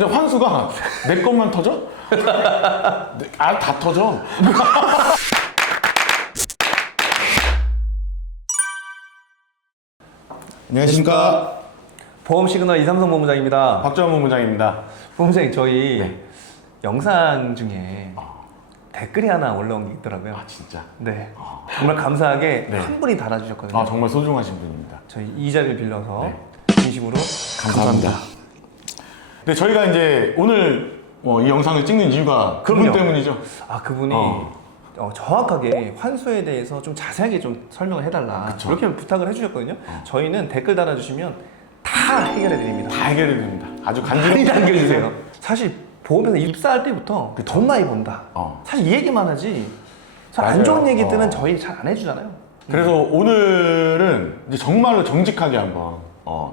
근데 환수가 내 것만 터져? 다 터져. 안녕하십니까. 보험 시그널 이삼성 본부장입니다. 박주환 본부장입니다. 본부장님, 저희 영상 중에 댓글이 하나 올라온 게 있더라고요. 아 진짜? 네. 정말 감사하게 네. 한 분이 달아주셨거든요. 아 정말 소중하신 분입니다. 저희 이 자리를 빌려서 네. 진심으로 감사합니다. 네, 저희가 이제 오늘 이 영상을 찍는 이유가 그분 그럼요. 때문이죠. 아, 그분이 어. 정확하게 환수에 대해서 좀 자세하게 좀 설명을 해달라. 그쵸. 그렇게 부탁을 해주셨거든요. 저희는 댓글 달아주시면 다 해결해 드립니다. 다 해결해 됩니다. 아주 많이 간지럽게 남겨주세요. 사실 보험에서 입사할 때부터 돈 많이 번다. 사실 이 얘기만 하지. 잘 안 맞아요. 좋은 얘기들은 저희 잘 안 해주잖아요. 그래서 오늘은 이제 정말로 정직하게 한번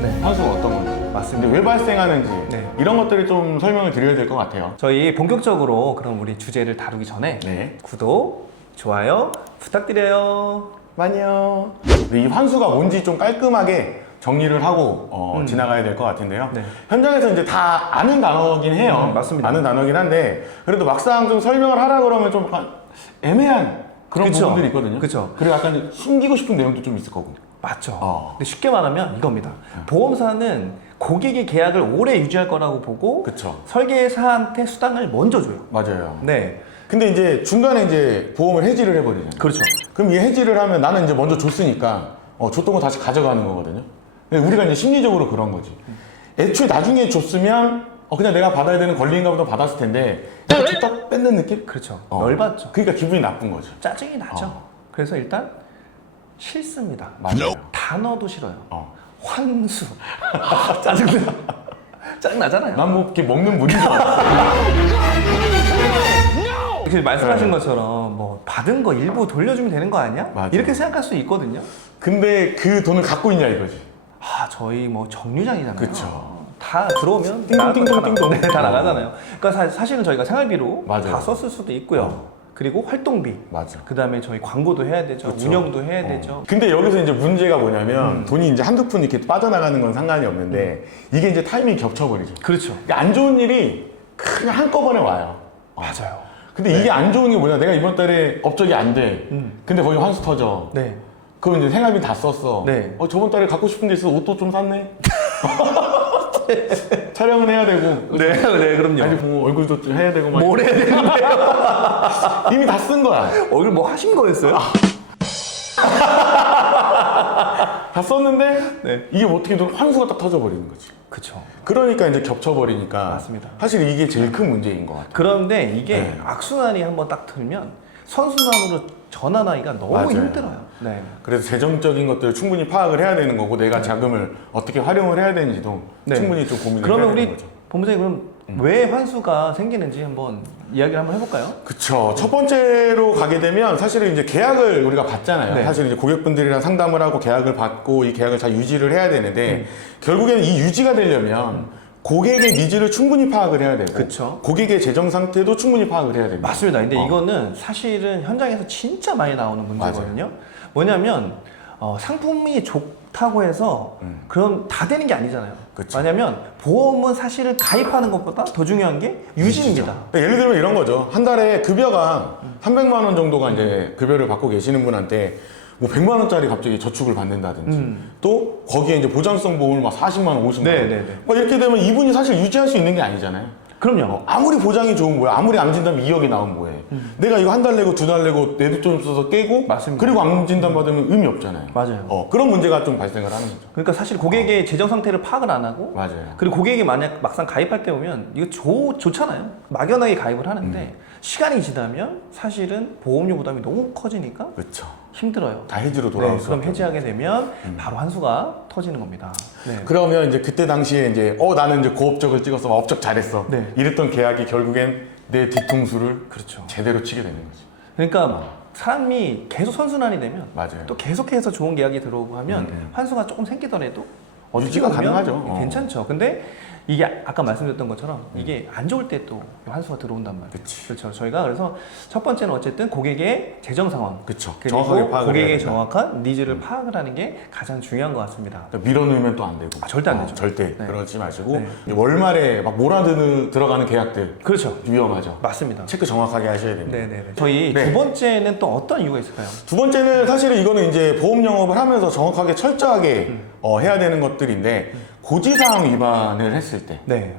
네. 환수가 어떤 건지, 맞습니다. 왜 발생하는지 네. 이런 것들을 좀 설명을 드려야 될 것 같아요. 저희 본격적으로 그럼 우리 주제를 다루기 전에 네. 구독, 좋아요 부탁드려요. 많이요. 이 환수가 뭔지 좀 깔끔하게 정리를 하고 지나가야 될 것 같은데요. 네. 현장에서 이제 다 아는 단어긴 해요. 맞습니다. 아는 단어긴 한데 그래도 막상 좀 설명을 하라 그러면 좀 약간 애매한 그런 그쵸. 부분들이 있거든요. 그쵸. 그리고 약간 숨기고 싶은 내용도 좀 있을 거고. 맞죠. 근데 쉽게 말하면 이겁니다. 보험사는 고객의 계약을 오래 유지할 거라고 보고 그쵸. 설계사한테 수당을 먼저 줘요. 맞아요. 네, 근데 이제 중간에 이제 보험을 해지를 해버리잖아요. 그렇죠. 그럼 이 해지를 하면 나는 이제 먼저 줬으니까 줬던 거 다시 가져가는 거거든요. 근데 우리가 이제 심리적으로 그런 거지. 애초에 나중에 줬으면 그냥 내가 받아야 되는 권리인가 보다 받았을 텐데 약간 줬다 뺏는 느낌? 그렇죠. 열받죠. 그러니까 기분이 나쁜 거죠. 짜증이 나죠. 그래서 일단 싫습니다. 맞아요. 단어도 싫어요. 어. 환수. 짜증나. 짜증나잖아요. 난 뭐 이렇게 먹는 물인 줄 알았어. 이렇게 말씀하신 네. 것처럼 뭐 받은 거 일부 돌려주면 되는 거 아니야? 맞아요. 이렇게 생각할 수 있거든요. 근데 그 돈을 갖고 있냐 이거지. 저희 뭐 정류장이잖아요. 그쵸. 다 들어오면 띵동, 띵동, 띵동. 네, 다 나가잖아요. 그러니까 사실은 저희가 생활비로 맞아요. 다 썼을 수도 있고요. 그리고 활동비. 맞아. 그 다음에 저희 광고도 해야 되죠. 그쵸. 운영도 해야 되죠. 근데 여기서 이제 문제가 뭐냐면 돈이 이제 한두 푼 이렇게 빠져나가는 건 상관이 없는데 이게 이제 타이밍이 겹쳐버리죠. 그렇죠. 그러니까 안 좋은 일이 그냥 한꺼번에 와요. 맞아요. 근데 이게 안 좋은 게 뭐냐? 내가 이번 달에 업적이 안 돼. 근데 거기 환수 터져. 네. 그럼 이제 생활비 다 썼어. 네. 저번 달에 갖고 싶은 게 있어서 옷도 좀 샀네. 촬영은 해야 되고. 네, 네, 그럼요. 아니 뭐 얼굴도 좀 해야 되고 막. 뭘 해야 되는데요? 이미 다 쓴 거야. 얼굴 뭐 하신 거였어요? 다 썼는데 네. 이게 뭐 어떻게 든 환수가 딱 터져버리는 거지. 그쵸. 그러니까 이제 겹쳐버리니까. 맞습니다. 사실 이게 제일 큰 문제인 것 같아요. 그런데 이게 네. 악순환이 한번 딱 들면 선순환으로 전환하기가 너무 맞아요. 힘들어요. 네. 그래서 재정적인 것들을 충분히 파악을 해야 되는 거고 내가 자금을 어떻게 활용을 해야 되는지도 네. 충분히 좀 고민을 그러면 해야 우리 되는 거죠. 본부장님 그럼 왜 환수가 생기는지 한번 이야기를 한번 해볼까요? 그쵸. 첫 번째로 가게 되면 사실은 이제 계약을 우리가 받잖아요. 네. 사실 이제 고객분들이랑 상담을 하고 계약을 받고 이 계약을 잘 유지를 해야 되는데 결국에는 이 유지가 되려면 고객의 니즈를 충분히 파악을 해야 되고 그쵸. 고객의 재정 상태도 충분히 파악을 해야 됩니다. 맞습니다. 근데 이거는 사실은 현장에서 진짜 많이 나오는 문제거든요. 뭐냐면 상품이 좋다고 해서 그럼 다 되는 게 아니잖아요. 그쵸. 왜냐면 보험은 사실은 가입하는 것보다 더 중요한 게 유지입니다. 그러니까 예를 들면 이런 거죠. 한 달에 급여가 300만 원 정도가 이제 급여를 받고 계시는 분한테 뭐 100만 원짜리 갑자기 저축을 받는다든지 또 거기에 이제 보장성 보험을 막 40만 원, 50만 원 네네네. 막 이렇게 되면 이분이 사실 유지할 수 있는 게 아니잖아요. 그럼요. 아무리 보장이 좋은 뭐야, 아무리 암진단 2억이 나오면 뭐해. 내가 이거 한 달 내고 두 달 내고 내 돈 써서 깨고 맞습니다. 그리고 암진단 받으면 의미 없잖아요. 맞아요. 그런 문제가 좀 발생을 하는 거죠. 그러니까 사실 고객의 재정 상태를 파악을 안 하고 맞아요. 그리고 고객이 만약 막상 가입할 때 오면 이거 좋잖아요. 막연하게 가입을 하는데 시간이 지나면 사실은 보험료 부담이 너무 커지니까 그렇죠. 힘들어요. 다 해지로 돌아올 네, 수 그럼 없죠. 해지하게 되면 바로 환수가 터지는 겁니다. 네. 그러면 이제 그때 당시에 이제 나는 이제 고업적을 찍어서 막 업적 잘했어. 네. 이랬던 계약이 결국엔 내 뒤통수를 그렇죠. 제대로 치게 되는 거지. 그러니까 사람이 계속 선순환이 되면 맞아요. 또 계속해서 좋은 계약이 들어오고 하면 환수가 조금 생기더라도 어떻게 유지가 보면 가능하죠. 괜찮죠. 근데 이게 아까 말씀드렸던 것처럼 이게 안 좋을 때 또 환수가 들어온단 말이에요. 그치. 그렇죠. 저희가 그래서 첫 번째는 어쨌든 고객의 재정 상황, 그쵸. 그리고 정확하게 파악을 해야 고객의 된다. 정확한 니즈를 파악을 하는 게 가장 중요한 것 같습니다. 그러니까 밀어넣으면 또 안 되고. 절대 안 되죠. 절대 네. 그러지 마시고 네. 월말에 막 들어가는 계약들 그렇죠. 위험하죠. 맞습니다. 체크 정확하게 하셔야 됩니다. 네네네. 저희 네. 두 번째는 또 어떤 이유가 있을까요? 두 번째는 사실은 이거는 이제 보험 영업을 하면서 정확하게 철저하게 해야 되는 것들인데 고지사항 위반을 했을 때, 네.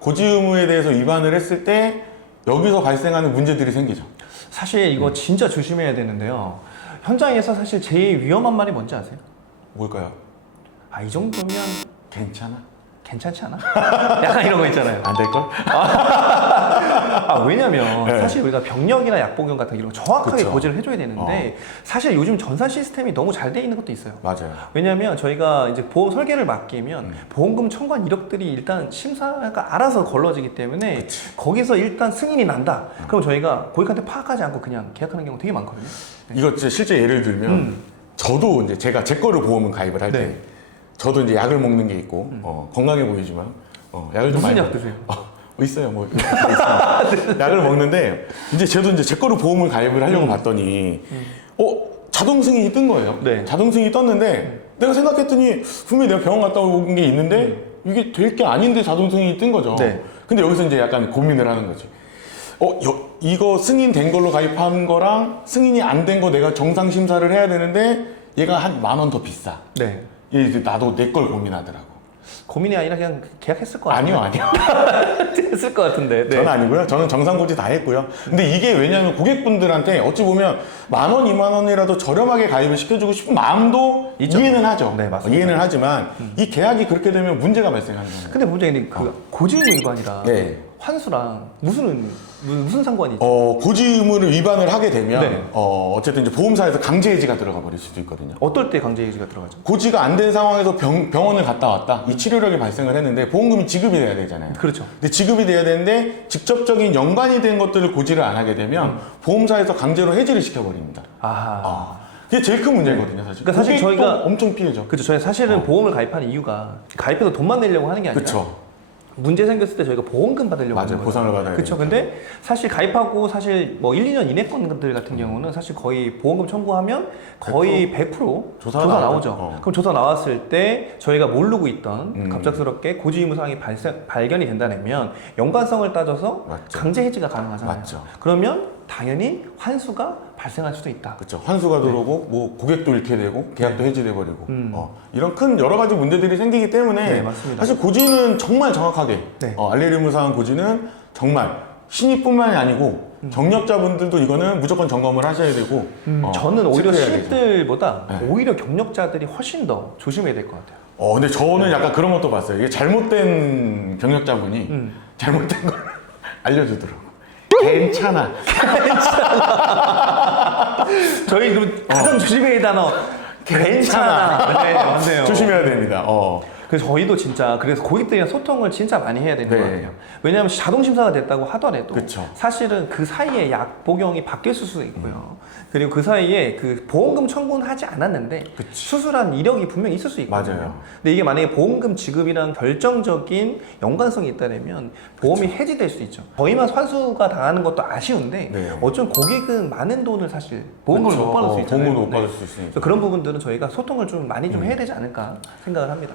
고지 의무에 대해서 위반을 했을 때 여기서 발생하는 문제들이 생기죠. 사실 이거 진짜 조심해야 되는데요. 현장에서 사실 제일 위험한 말이 뭔지 아세요? 뭘까요? 아, 이 정도면 괜찮아? 괜찮지 않아? 약간 이런 거 있잖아요. 안 될걸? 아, 왜냐면 네. 사실 우리가 병력이나 약복용 같은 이런 거 정확하게 그쵸. 고지를 해줘야 되는데 사실 요즘 전산 시스템이 너무 잘 돼 있는 것도 있어요. 맞아요. 왜냐하면 저희가 이제 보험 설계를 맡기면 보험금 청구한 이력들이 일단 심사가 알아서 걸러지기 때문에 거기서 일단 승인이 난다. 그럼 저희가 고객한테 파악하지 않고 그냥 계약하는 경우 되게 많거든요. 이거 진짜 실제 예를 들면 저도 이제 제가 제 거를 보험을 가입을 할 때 네. 저도 이제 약을 먹는 게 있고 건강해 보이지만 약을 좀 무슨 많이 약 드세요? 있어요. 뭐 있어요. 약을 먹는데 이제 저도 이제 제 거를 보험을 가입을 하려고 봤더니 자동 승인이 뜬 거예요. 네. 자동 승인이 떴는데 내가 생각했더니 분명히 내가 병원 갔다 온 게 있는데 이게 될 게 아닌데 자동 승인이 뜬 거죠. 네. 근데 여기서 이제 약간 고민을 하는 거지. 이거 승인된 걸로 가입한 거랑 승인이 안 된 거 내가 정상 심사를 해야 되는데 얘가 한 10,000원 더 비싸. 네. 이제 나도 내 걸 고민하더라고. 고민이 아니라 그냥 계약했을 것 같아요. 아니요. 했을 것 같은데. 네. 저는 아니고요. 저는 정상 고지 다 했고요. 근데 이게 왜냐하면 고객분들한테 어찌 보면 10,000원, 20,000원이라도 저렴하게 가입을 시켜주고 싶은 마음도 있죠. 이해는 하죠. 네, 맞습니다. 이해는 하지만 이 계약이 그렇게 되면 문제가 발생하는 거예요. 근데 문제는 그 고지 의무 위반이랑 네. 환수랑 무슨 상관이 있죠? 고지 의무를 위반을 하게 되면 네. 어쨌든 이제 보험사에서 강제 해지가 들어가 버릴 수도 있거든요. 어떨 때 강제 해지가 들어가죠? 고지가 안 된 상황에서 병원을 갔다 왔다. 이 치료력이 발생을 했는데 보험금이 지급이 돼야 되잖아요. 그렇죠. 근데 지급이 돼야 되는데 직접적인 연관이 된 것들을 고지를 안 하게 되면 보험사에서 강제로 해지를 시켜버립니다. 아하. 그게 제일 큰 문제거든요, 사실. 그러니까 사실 고객도 저희가- 엄청 피해죠. 그렇죠. 저희 사실은 보험을 가입하는 이유가 가입해서 돈만 내려고 하는 게 아니라 그렇죠. 문제 생겼을 때 저희가 보험금 받으려고 맞아요. 하는 거예요. 보상을 받아야 그렇죠. 되니까. 근데 사실 가입하고 사실 뭐 1, 2년 이내 건들 같은 경우는 사실 거의 보험금 청구하면 거의 100% 조사가 조사 나오죠. 나오죠. 그럼 조사 나왔을 때 저희가 모르고 있던 갑작스럽게 고지 의무 사항이 발견이 된다면 연관성을 따져서 맞죠. 강제 해지가 가능하잖아요. 맞죠. 그러면 당연히 환수가 발생할 수도 있다. 그렇죠. 환수가 들어오고 뭐 고객도 잃게 되고 계약도 해지돼 버리고 음. 이런 큰 여러 가지 문제들이 생기기 때문에 네, 맞습니다. 사실 고지는 정말 정확하게 네. 알레르기 의무사항 고지는 정말 신입뿐만이 아니고 경력자분들도 이거는 무조건 점검을 하셔야 되고 저는 오히려 체크해야 되죠. 신입들보다 네. 오히려 경력자들이 훨씬 더 조심해야 될 것 같아요. 근데 저는 약간 그런 것도 봤어요. 이게 잘못된 경력자분이 잘못된 걸 알려주더라고. 괜찮아. 저희 그럼 가장 조심해야 할 단어 괜찮아. 네, 맞네요. 조심해야 됩니다. 그래서 저희도 진짜 그래서 고객들이랑 소통을 진짜 많이 해야 되는 네. 것 같아요. 왜냐하면 자동 심사가 됐다고 하더라도 그쵸. 사실은 그 사이에 약 복용이 바뀌었을 수도 있고요. 그리고 그 사이에 그 보험금 청구는 하지 않았는데 그치. 수술한 이력이 분명히 있을 수 있거든요. 맞아요. 근데 이게 만약에 보험금 지급이랑 결정적인 연관성이 있다면 보험이 해지될 수 있죠. 저희만 환수가 당하는 것도 아쉬운데 네. 어쩜 고객은 많은 돈을 사실 보험금을 그쵸. 못 받을 수 있잖아요. 보험금을 못 네. 받을 수 있으니까. 그래서 그런 부분들은 저희가 소통을 좀 많이 좀 해야 되지 않을까 생각을 합니다.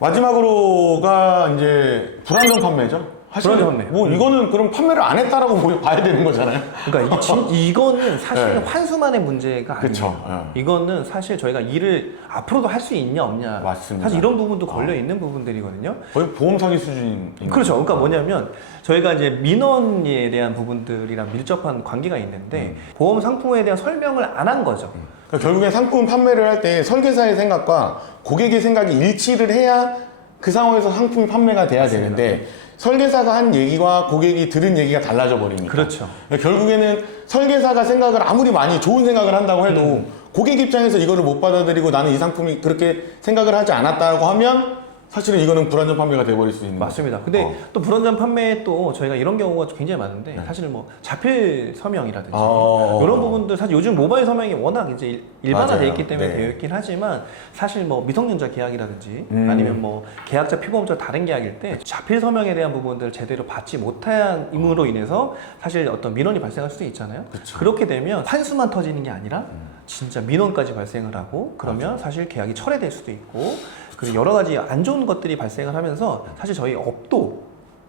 마지막으로가 이제 불안정 판매죠. 사실 불안정 판매. 뭐 이거는 그럼 판매를 안 했다라고 봐야 되는 거잖아요. 그러니까 이거는 사실은 네. 환수만의 문제가 아니에요. 그쵸. 이거는 사실 저희가 일을 앞으로도 할 수 있냐 없냐. 맞습니다. 사실 이런 부분도 걸려 있는 부분들이거든요. 거의 보험 사기 수준인 그렇죠. 그러니까 뭐냐면 저희가 이제 민원에 대한 부분들이랑 밀접한 관계가 있는데 보험 상품에 대한 설명을 안 한 거죠. 그러니까 결국에 상품 판매를 할 때 설계사의 생각과 고객의 생각이 일치를 해야 그 상황에서 상품이 판매가 돼야 되는데 설계사가 한 얘기와 고객이 들은 얘기가 달라져 버리니까. 그렇죠. 그러니까 결국에는 설계사가 생각을 아무리 많이 좋은 생각을 한다고 해도 고객 입장에서 이거를 못 받아들이고 나는 이 상품이 그렇게 생각을 하지 않았다고 하면 사실은 이거는 불안전 판매가 돼버릴 수 있는 맞습니다. 거죠. 근데 또 불안전 판매에 또 저희가 이런 경우가 굉장히 많은데 사실 뭐 자필 서명이라든지 이런 부분들 사실 요즘 모바일 서명이 워낙 이제 일반화되어 맞아요. 있기 때문에 네. 되어 있긴 하지만 사실 뭐 미성년자 계약이라든지 아니면 뭐 계약자 피보험자 다른 계약일 때 자필 서명에 대한 부분들을 제대로 받지 못함으로 인해서 사실 어떤 민원이 발생할 수도 있잖아요. 그쵸. 그렇게 되면 환수만 터지는 게 아니라 진짜 민원까지 발생을 하고 그러면 사실 계약이 철회될 수도 있고 그리고 여러 가지 안 좋은 것들이 발생을 하면서 사실 저희 업도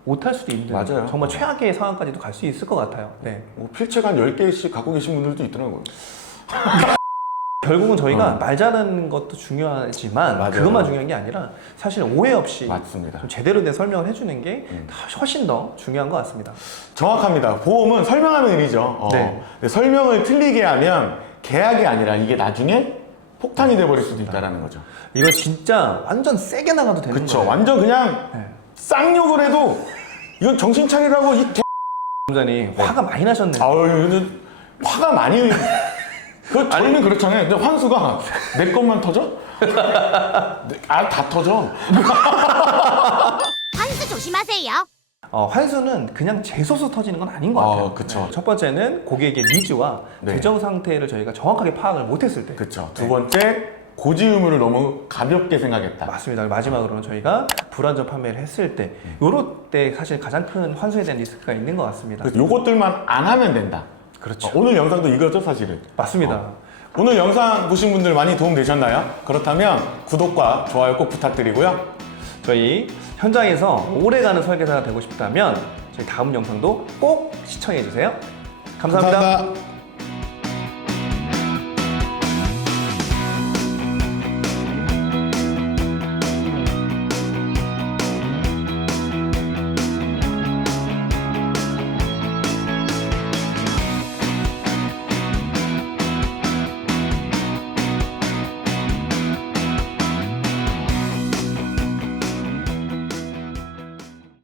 못할 수도 있는 맞아요. 정말 최악의 상황까지도 갈 수 있을 것 같아요. 네. 뭐 필체가 한 10개씩 갖고 계신 분들도 있더라고요. 결국은 저희가 말 잘하는 것도 중요하지만 맞아요. 그것만 중요한 게 아니라 사실 오해 없이 맞습니다. 좀 제대로 된 설명을 해주는 게 훨씬 더 중요한 것 같습니다. 정확합니다. 보험은 설명하는 일이죠. 네. 근데 설명을 틀리게 하면 계약이 아니라 이게 나중에 폭탄이 돼버릴 수도 있다는 거죠. 이거 진짜 완전 세게 나가도 되는 그쵸. 거예요. 완전 그냥 네. 쌍욕을 해도 이건 정신 차리라고 이 점장님 화가 많이 나셨네요. 아유, 이거는 화가 많이. 저희는 그렇잖아요. 근데 환수가 내 것만 터져? 다 터져. 환수 조심하세요. 환수는 그냥 재소서 터지는 건 아닌 것 같아요. 그쵸. 첫 번째는 고객의 니즈와 네. 재정 상태를 저희가 정확하게 파악을 못했을 때. 그쵸. 두 번째, 고지 의무를 너무 가볍게 생각했다. 맞습니다. 마지막으로는 저희가 불안전 판매를 했을 때, 요럴 때 사실 가장 큰 환수에 대한 리스크가 있는 것 같습니다. 그래서 요것들만 안 하면 된다. 그렇죠. 오늘 영상도 이거죠, 사실은. 맞습니다. 오늘 영상 보신 분들 많이 도움 되셨나요? 그렇다면 구독과 좋아요 꼭 부탁드리고요. 저희 현장에서 오래가는 설계사가 되고 싶다면 저희 다음 영상도 꼭 시청해 주세요. 감사합니다. 감사합니다.